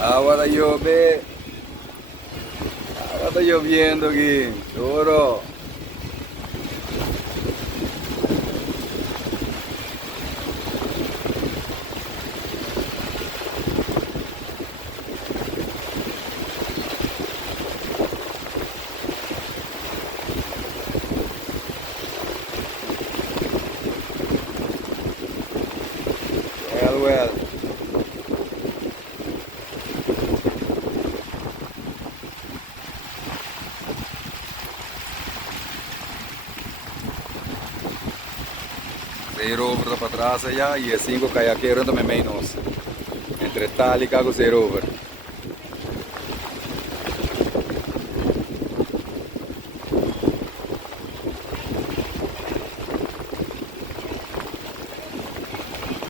Agua está llover. Agua está lloviendo aquí. Duro. Well. Zero over para atrás allá y el 5 kayakeiro também menos. Entre tal e cago zero over.